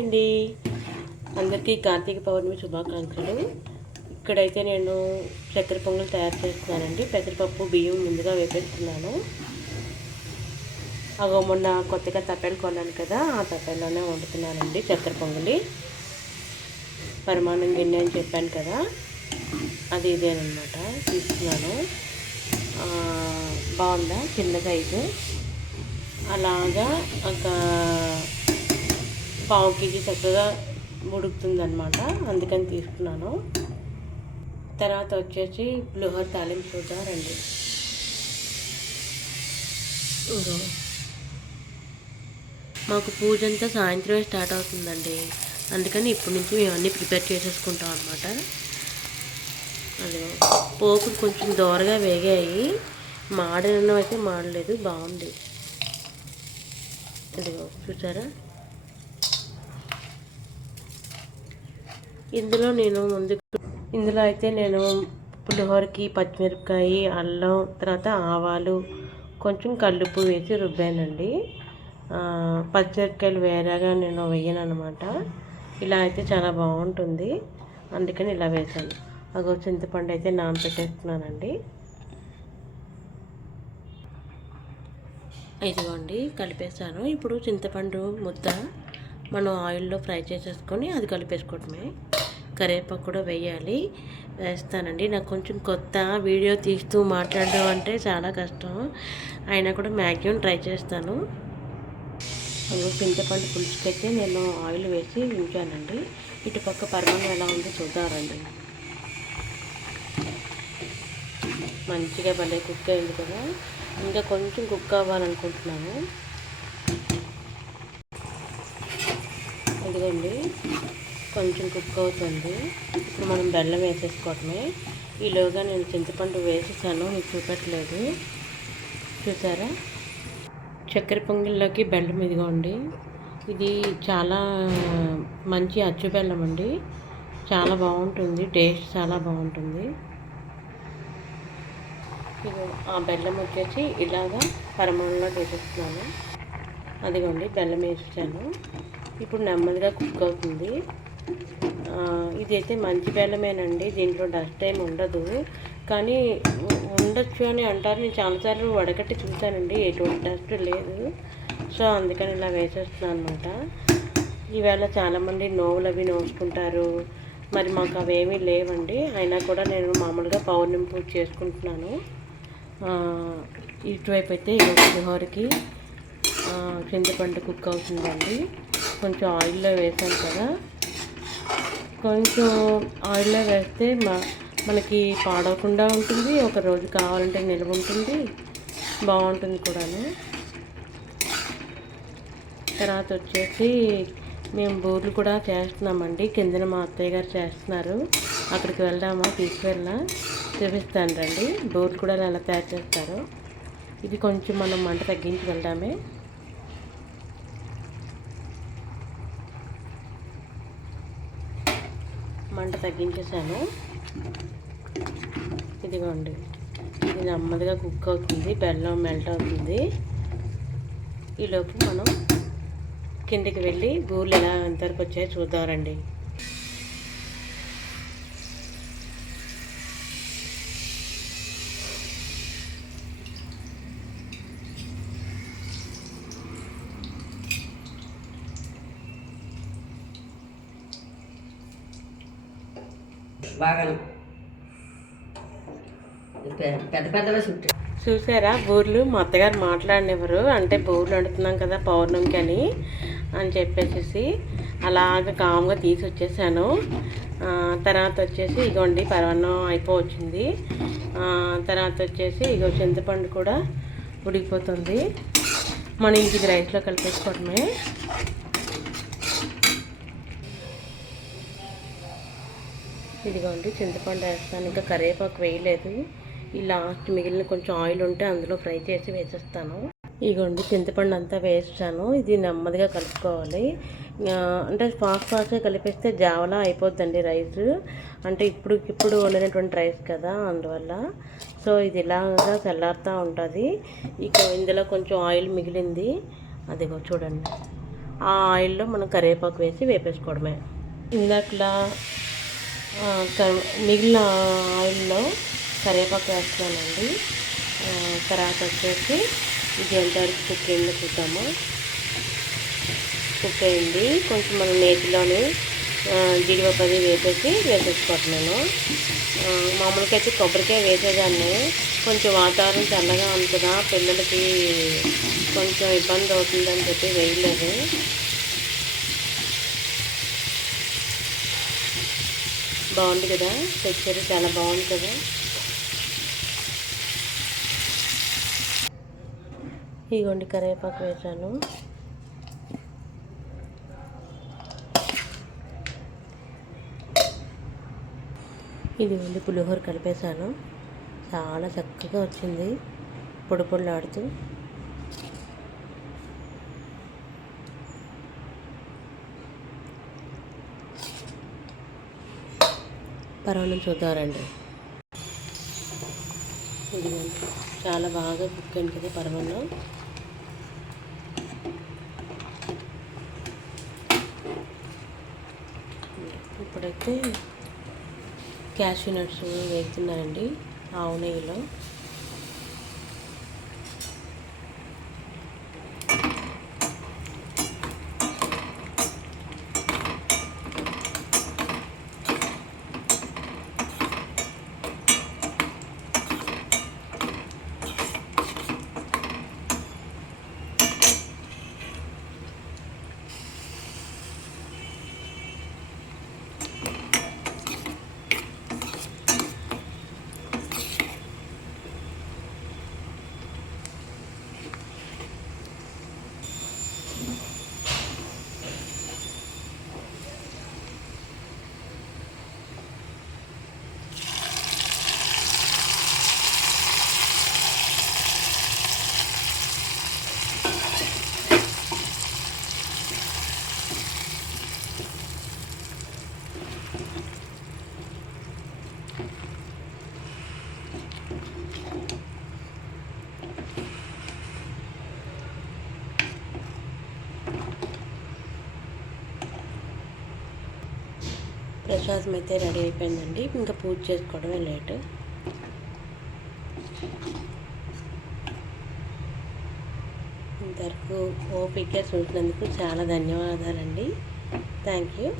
అండి. అందరికీ కార్తీక పౌర్ణమి శుభాకాంక్షలు. ఇక్కడైతే నేను చక్కెర పొంగల్ తయారు చేస్తున్నానండి. పెసరపప్పు బియ్యం ముందుగా వేపెడుతున్నాను అగో మొన్న కొత్తగా తప్పెలు కొన్నాను కదా ఆ తప్పెల్లోనే వండుతున్నానండి చక్కెర పొంగలి. పరిమాణం గిన్నె అని చెప్పాను కదా అది ఇదేనమాట తీసుకున్నాను బాగుందా? చిన్నగా అయితే. అలాగా ఒక పావు కేజీ చక్కగా ఉడుకుతుందనమాట అందుకని తీసుకున్నాను. తర్వాత వచ్చేసి పులిహోర తాలింపు చూద్దాం రండి. మాకు పూజ అంతా సాయంత్రమే స్టార్ట్ అవుతుందండి. అందుకని ఇప్పటి నుంచి మేము అన్నీ ప్రిపేర్ చేసేసుకుంటాం అనమాట అదిగో. పోపులు కొంచెం దోరగా వేగాయి. మాడడం అయితే మాడలేదు బాగుంది. అదిగో చూసారా? ఇందులో నేను ముందు ఇందులో అయితే నేను పులిహోరకి పచ్చిమిరపకాయ అల్లం తర్వాత ఆవాలు కొంచెం కల్లుప్పు వేసి రుబ్బానండి. పచ్చిమిరపకాయలు వేరేగా నేను వేయను అనమాట ఇలా అయితే చాలా బాగుంటుంది. అందుకని ఇలా వేసాను. అగో చింతపండు అయితే నానబెట్టేస్తున్నానండి ఇదిగోండి కలిపేసాను ఇప్పుడు చింతపండు ముద్ద మనం ఆయిల్లో ఫ్రై చేసేసుకొని అది కలిపేసుకోవటమే. కరివేపాకు కూడా వేయాలి. వేస్తానండి. నాకు కొంచెం కొత్త వీడియో తీస్తూ మాట్లాడడం అంటే చాలా కష్టం. అయినా కూడా మ్యాక్సిమం ట్రై చేస్తాను. పింతపండు చింతపండు పులుసుకైతే నేను ఆయిల్ వేసి ఉంచానండి. ఇటుపక్క పరిమాణం ఎలా ఉందో చూద్దామండి. మంచిగా భలే కుక్ అయింది కదా. ఇంకా కొంచెం కుక్ అవ్వాలనుకుంటున్నాను ఇదిగోండి. కొంచెం కుక్ అవుతుంది. ఇప్పుడు మనం బెల్లం వేసేసుకోవటమే. ఈలోగా నేను చింతపండు వేసేసాను. మీకు చూపెట్టలేదు. చూసారా? చక్కెర పొంగిల్లోకి బెల్లం ఇదిగోండి. ఇది చాలా మంచి అచ్చు బెల్లం అండి. చాలా బాగుంటుంది. టేస్ట్ చాలా బాగుంటుంది. ఇదిగో ఆ బెల్లం వచ్చేసి ఇలాగా పరమాణంలో వేసేస్తున్నాను. అదిగోండి బెల్లం వేసేసాను. ఇప్పుడు నెమ్మదిగా కుక్ అవుతుంది. ఇదైతే మంచి బెల్లమేనండి. దీంట్లో డస్ట్ ఏమి ఉండదు. కానీ ఉండొచ్చు అని అంటారు. నేను చాలాసార్లు వడగట్టి చూశానండి. ఎటువంటి డస్ట్ లేదు. సో అందుకని ఇలా వేసేస్తున్నాను అనమాట ఈవేళ చాలామంది నోవులు అవి నోసుకుంటారు మరి మాకు అవేమీ లేవండి. అయినా కూడా నేను మామూలుగా పౌర్ణమి పూజ చేసుకుంటున్నాను. ఇటువైపు అయితే ఈ పులిహోరకి చింతపండు కుక్ అవుతుందండి. కొంచెం ఆయిల్లో వేసాను కదా. కొంచెం ఆయిల్లో వేస్తే మా మనకి పాడవకుండా ఉంటుంది. ఒక రోజు కావాలంటే నిల్వ ఉంటుంది. బాగుంటుంది కూడాను. తర్వాత వచ్చేసి మేము బూర్లు కూడా చేస్తున్నామండి. కిందన మా అత్తయ్య గారు చేస్తున్నారు. అక్కడికి వెళ్దామా? తీసుకెళ్ళా చూపిస్తాను రండి. బూర్లు కూడా ఎలా తయారు చేస్తారు. ఇది కొంచెం మనం మంట తగ్గించి వెళ్దామే. మంట తగ్గించేసాను. ఇదిగోండి. ఇది నెమ్మదిగా కుక్ అవుతుంది బెల్లం మెల్ట్ అవుతుంది. ఈలోపు మనం కిందికి వెళ్ళి బూర్లు ఎలా ఎంతవరకు వచ్చాయో చూద్దామండి బాగా పెద్ద పెద్దలో చుట్టూ చూసారా? బూర్లు మా అత్తగారు మాట్లాడినెవరు? అంటే బూర్లు వండుతున్నాం కదా పౌర్ణమికి అని అని చెప్పేసి అలాగ కామ్గా తీసి వచ్చేసాను తర్వాత వచ్చేసి ఇగోండి పరవన్నం అయిపోవచ్చింది. తర్వాత వచ్చేసి ఇగో చింతపండు కూడా ఉడికిపోతుంది. మనం ఇంక ఇది రైస్లో కలిపేసుకోవడమే. ఇదిగోండి చింతపండు వేస్తాను. ఇంకా కరివేపాకు వేయలేదు. ఈ లాస్ట్ మిగిలిన కొంచెం ఆయిల్ ఉంటే అందులో ఫ్రై చేసి వేసేస్తాను. ఇదిగోండి చింతపండు అంతా వేస్తాను ఇది నెమ్మదిగా కలుపుకోవాలి. అంటే ఫాస్ట్ ఫాస్ట్గా కలిపేస్తే జావలా అయిపోద్దండి రైస్. అంటే ఇప్పుడు ఇప్పుడు వండినటువంటి రైస్ కదా అందువల్ల. సో ఇది ఇలాగా చల్లారుతూ ఉంటుంది. ఇక ఇందులో కొంచెం ఆయిల్ మిగిలింది. అదిగో చూడండి. ఆ ఆయిల్లో మనం కరివేపాకు వేసి వేపేసుకోవడమే. ఇందాకలా మిగిలిన ఆయిల్లో కరివేపాకు వేస్తున్నానండి. తర్వాత వచ్చేసి ఇది ఎంతవరకు కుక్ అయిందో చూద్దాము. కుక్ అయింది. కొంచెం మనం నేతిలోని ఆ, జీడిపప్పు అది వేసేసి వేసేసుకోవట్లేను మామూలుగా అయితే కొబ్బరికాయ వేసేదాన్ని. కొంచెం వాతావరణం చల్లగా ఉంది కదా పిల్లలకి కొంచెం ఇబ్బంది అవుతుందని చెప్పి వేయలేదు. బాగుంది కదా? టెక్చర్ చాలా బాగుంది కదా? ఇగోండి కరివేపాకు వేసాను. ఇది ఉంది పులిహోర కలిపేశాను. చాలా చక్కగా వచ్చింది. పొడి పొడిలాడుతూ. పరవణం చూద్దామండి. ఇదిగోండి. చాలా బాగా కుక్ అయింది కదా పరవన్నం ఇప్పుడైతే క్యాషూ నట్స్ వేస్తున్నారండి ఆవు నెయ్యిలో. ప్రసాదం అయితే రెడీ అయిపోయిందండి. ఇంకా పూజ చేసుకోవడమే లేటు. ఇంతవరకు ఓపిక చూసినందుకు చాలా ధన్యవాదాలండి. Thank you.